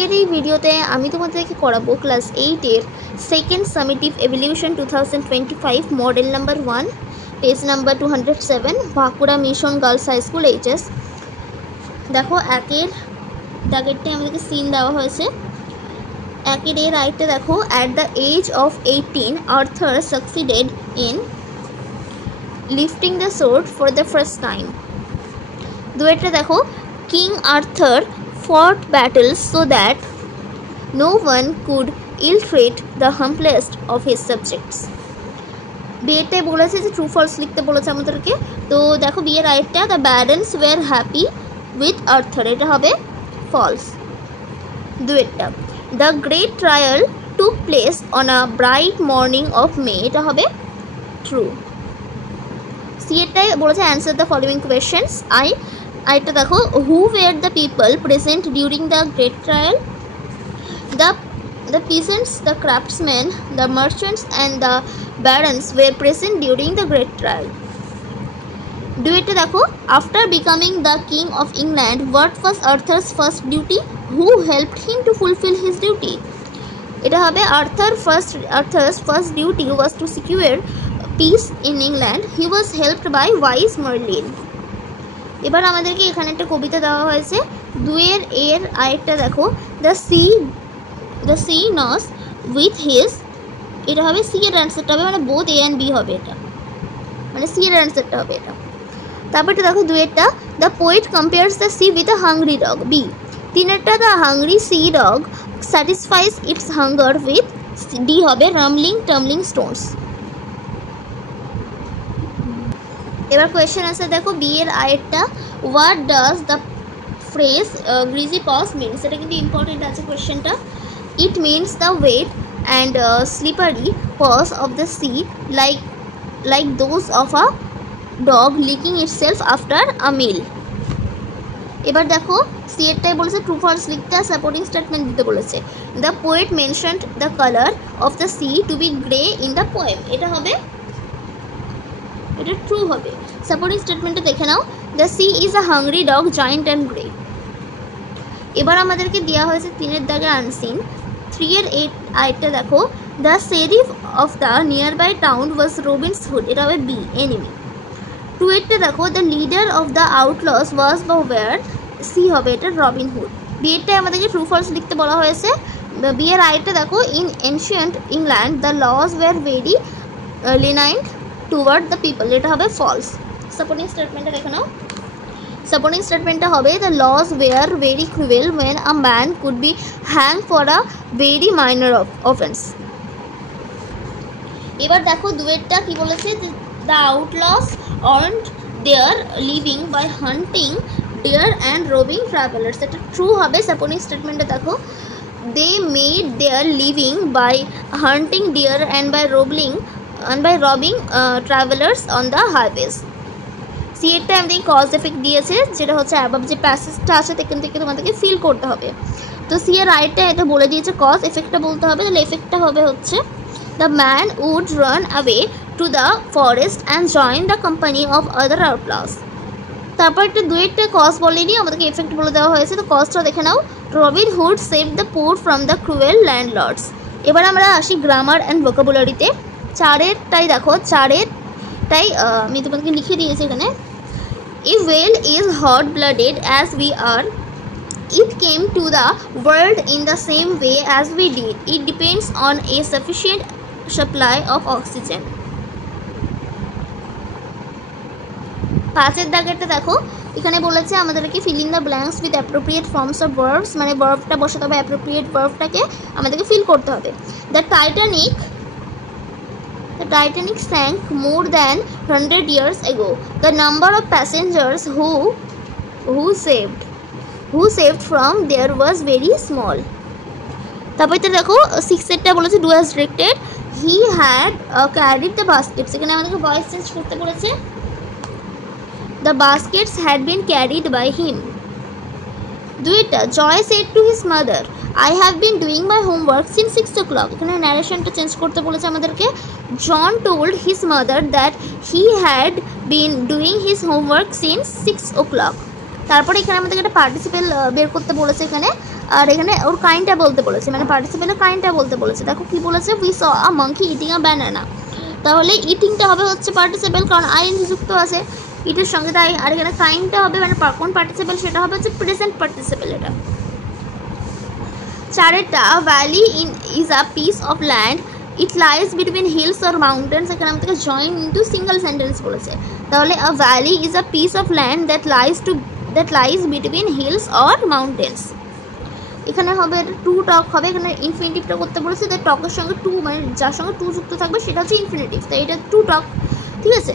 আজকের এই ভিডিওতে আমি তোমাদেরকে করাবো ক্লাস 8 এর second summative evaluation 2025 model number 1 page number 207 Bankura mission girls high school HS. দেখো একের দাগেরটা আমাদেরকে সিন দেওয়া হয়েছে। একের এর রাইটটা দেখো, at the age of 18 Arthur succeeded in lifting the sword for the first time. দুয়েরটা দেখো, king Arthur fought battles so that no one could ill-treat the humblest of his subjects। বিয়েটাই বলেছে যে ট্রু ফলস লিখতে বলেছে আমাদেরকে। তো দেখো বিয়ের রাইটটা, the barons were happy with Arthur, এটা হবে ফলস। দুয়েরটা, the great trial took place on a bright morning of May, এটা হবে ট্রু। সিয়েরটাই বলেছে অ্যান্সার দ্য ফলোইং কোয়েশ্চেন্স। আরেকটা দেখো, who were the people present during the great trial? The peasants, the craftsmen, the merchants and the barons were present during the great trial. Duet দেখো, after becoming the king of England, what was Arthur's first duty? Who helped him to fulfill his duty? এটা হবে Arthur's first duty was to secure peace in England. He was helped by wise Merlin. এবার আমাদেরকে এখানে একটা কবিতা দেওয়া হয়েছে। দুয়ের এর আরেকটা দেখো, দ্য সি নস উইথ হিজ, এটা হবে সি এর অ্যান্সারটা হবে, মানে বোথ এ অ্যান্ড বি হবে, এটা মানে সি এর অ্যান্সারটা হবে এটা। তারপরটা দেখো দুয়েরটা, the poet compares the sea with a hungry dog, B. তিনেরটা, the hungry sea dog satisfies its hunger with, D হবে রামলিং টার্মলিং স্টোনস। এবার কোয়েশ্চেন আছে দেখো বি এর আরেকটা, what does the phrase greasy paws means, এটা কিন্তু important আছে কোয়েশ্চেনটা। It means the wet and slippery paws of the sea like those of a dog licking itself after a meal. এবার দেখো সি এরটাই বলেছে ট্রু ফলস লিখতে, supporting statement দিতে বলেছে। The poet mentioned the colour of the sea to be grey in the poem, এটা হবে, এটা ট্রু হবে। সাপোর্টিং স্টেটমেন্টটা দেখে নাও, the sea is a hungry dog giant and grey. এবার আমাদেরকে দেওয়া হয়েছে তিনের দাগে আনসিন। থ্রি এর আরেকটা দেখো, the sheriff of the nearby town was Robin's Hood, এটা হবে বি এনিমি। টু এরটা দেখো, the leader of the outlaws was the war, C হবে এটা রবিন হুড। বি এরটাই আমাদেরকে ট্রু ফলস লিখতে বলা হয়েছে। বি এর আরেকটা দেখো, in ancient England the laws were very lenient toward the people, এটা হবে ফলস। সাপোর্টিং স্টেটমেন্টটা দেখে নাও। সাপোর্টিং স্টেটমেন্টটা হবে, the laws were very cruel when a man could be hanged for a very minor offense। এবার দেখো দুয়েরটা কি বলেছে, the আউটলস earned their living by hunting deer and robbing travelers, এটা ট্রু হবে। সাপোর্টিং স্টেটমেন্টটা দেখো, they made their living by hunting deer and by robbing travelers on the highways। C এরটা আমাদের cause effect দিয়েছে, যেটা হচ্ছে অ্যাবাভ যে প্যাসেজটা আছে সেখান থেকে তোমাদেরকে ফিল করতে হবে। তো সি এর রাইটটা এটা বলে দিয়েছে, কজ এফেক্টটা বলতে হবে। তাহলে এফেক্টটা হবে হচ্ছে, the man would run away to the forest and join the company of other outlaws. তারপর একটা দুয়েরটা কজ বলেনি, আমাদেরকে এফেক্ট বলে দেওয়া হয়েছে। তো কজটা দেখে নাও, Robin Hood save the poor from the cruel landlords. এবার আমরা আসি গ্রামার অ্যান্ড ভোকাবুলারিতে। চারেরটাই দেখো, চারেরটাই আমি তোমাদেরকে লিখে দিয়েছি এখানে। If whale is hot-blooded as we are, it came to the world in the same way as we did. It depends on a sufficient supply of oxygen. পাঁচের দাগেরটা দেখো, এখানে বলেছে আমাদেরকে fill in the blanks with appropriate forms of verbs, মানে ভার্বটা বসাতে হবে, appropriate ভার্বটাকে আমাদেরকে feel করতে হবে। The Titanic sank more than 100 years ago. The number of passengers who saved from there was very small. তারপরে তো দেখো সিক্সেরটা বলেছে, do as directed, he had carried the baskets, এখানে আমাদেরকে ভয়েস চেঞ্জ করতে বলেছে, the baskets had been carried by him. দুইটা, Joy said to his mother, I have been doing my homework since 6 o'clock. এখানে ন্যারেশনটা চেঞ্জ করতে বলেছে আমাদেরকে। জন told his mother that he had been doing his homework since 6 o'clock. তারপরে এখানে আমাদেরকে একটা participle বের করতে বলেছে। এখানে আর এখানে ওর কাইন্ডটা বলতে বলেছে, মানে পার্টিসিপেলের কাইন্ডটা বলতে বলেছে। দেখো কি বলেছে, we saw a monkey eating a banana. তাহলে ইটিংটা হবে হচ্ছে পার্টিসিপেল, কারণ আইএনজি যুক্ত আছে ইটের সঙ্গে, তাই। আর এখানে কাইন্ডটা হবে মানে কোন পার্টিসিপেল, সেটা হবে হচ্ছে প্রেজেন্ট পার্টিসিপেল। এটা 4টা, valley is a piece of land, it lies between hills or mountains. এখানে আমাদেরকে জয়েন ইন্টু সিঙ্গেল সেন্টেন্স বলেছে। তাহলে a valley is a piece of land that lies between hills or mountains. এখানে হবে এটা to talk হবে, এখানে ইনফিনিটিভটা করতে বলেছে, তাই টকের সঙ্গে টু, মানে যার সঙ্গে টু যুক্ত থাকবে সেটা হচ্ছে ইনফিনিটিভ, তাই এটা টু টক, ঠিক আছে।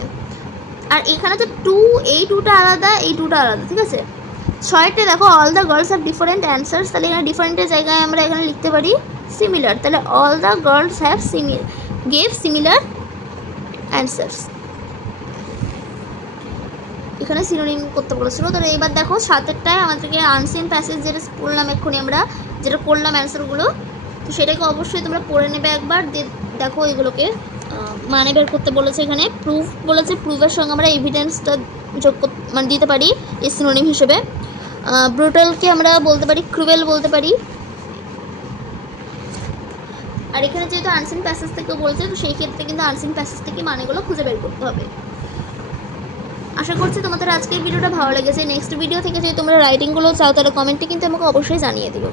আর এখানে তো টু, এই টুটা আলাদা, এই টুটা আলাদা, ঠিক আছে। 6টা দেখো, all the girls have different answers. তাহলে এখানে ডিফারেন্টের জায়গায় আমরা এখানে লিখতে পারি সিমিলার। তাহলে all the girls have gave similar answers. এখানে সিনোনিম করতে বলেছিল। তাহলে এবার দেখো 7টায় আমাদেরকে আনসিন প্যাসেজ যেটা পড়লাম এক্ষুনি আমরা, যেটা করলাম অ্যান্সারগুলো, তো সেটাকে অবশ্যই তোমরা পড়ে নেবে একবার। দেখো এগুলোকে মানে বের করতে বলেছে। এখানে প্রুফ বলেছে, প্রুফের সঙ্গে আমরা এভিডেন্সটা যোগ মানে দিতে পারি এই সিনোনিম হিসেবে। ব্রুটালকে আমরা বলতে পারি ক্রুয়েল বলতে পারি। আর এখানে যেহেতু আনসিন প্যাসেজ থেকে বলছে, তো সেই ক্ষেত্রে কিন্তু আনসিন প্যাসেজ থেকে মানেগুলো খুঁজে বের করতে হবে। আশা করছি তোমাদের আজকের ভিডিওটা ভালো লেগেছে। নেক্সট ভিডিও থেকে যদি তোমরা রাইটিংগুলো চাও তাহলে কমেন্টে কিন্তু আমাকে অবশ্যই জানিয়ে দিও।